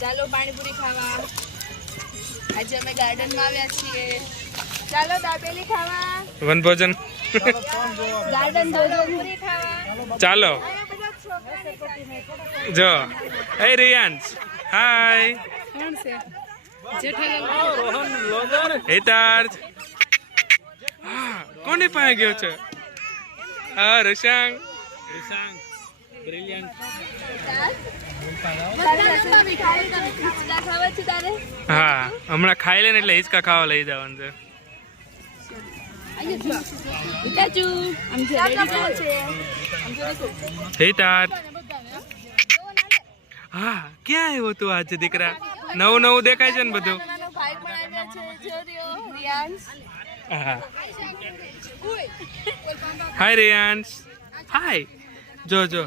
ચાલો પાણીપુરી ખાવા. આજે અમે ગાર્ડનમાં આવ્યા છીએ. ચાલો દાબેલી ખાવા. વનભોજન. ગાર્ડન પાણીપુરી ખાવા. ચાલો જો હે રિયાન્સ હાય કોણ છે? જેઠાલાલ હિતાર્થ. કોની પાસે ગયો છે? હા ઋષાંગ. બ્રિલિયન્ટ. હા હમણાં ખાઈ લે ને એટલે હિંચકા ખાવા લઈ જવાનું છે. હિતાર્થ. હા ક્યાં આવ્યો તું આજે દીકરા? નવું નવું દેખાય છે ને બધું. હા હાય રિયાન્સ. હાય જો જો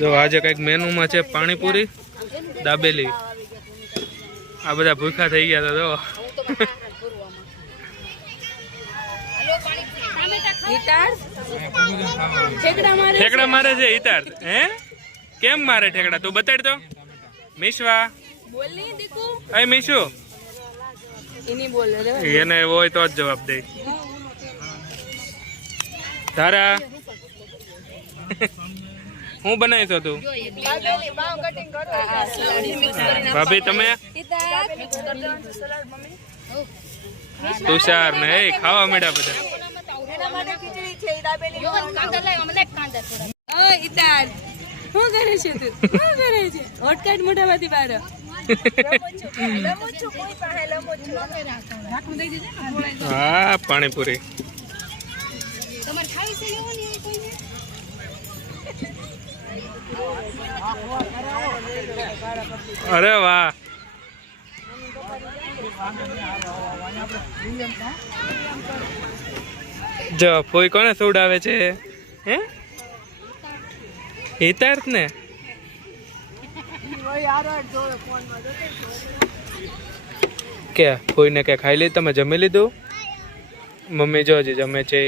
જો આજે કઈક મેનુમાં છે પાણીપુરી દાબેલી. આ બધા ભૂખા થઈ ગયા હતા. જો ઠેકડા મારે છે હિતાર્થ. હે કેમ મારે ઠેકડા? તું બતાડ તો. મિશવા અય મિશુ એને હોય તો જ જવાબ દે. તારા હું બનાવી છો તું? ભાભી તમે? તુષાર ને એ ખાવા માંડ્યા બધા. શું કરે છે તું? શું કરે છે? હોટકાટ મોઢામાંથી બહાર. હા પાણીપુરી. અરે વાહ. જો ફોઈ કોને સુવડાવે છે? હે હિતાર્થ ને? કે ફોઈને કે ખાઈ લી? તમે જમી લીધું? મમ્મી જો હજી જમે છે.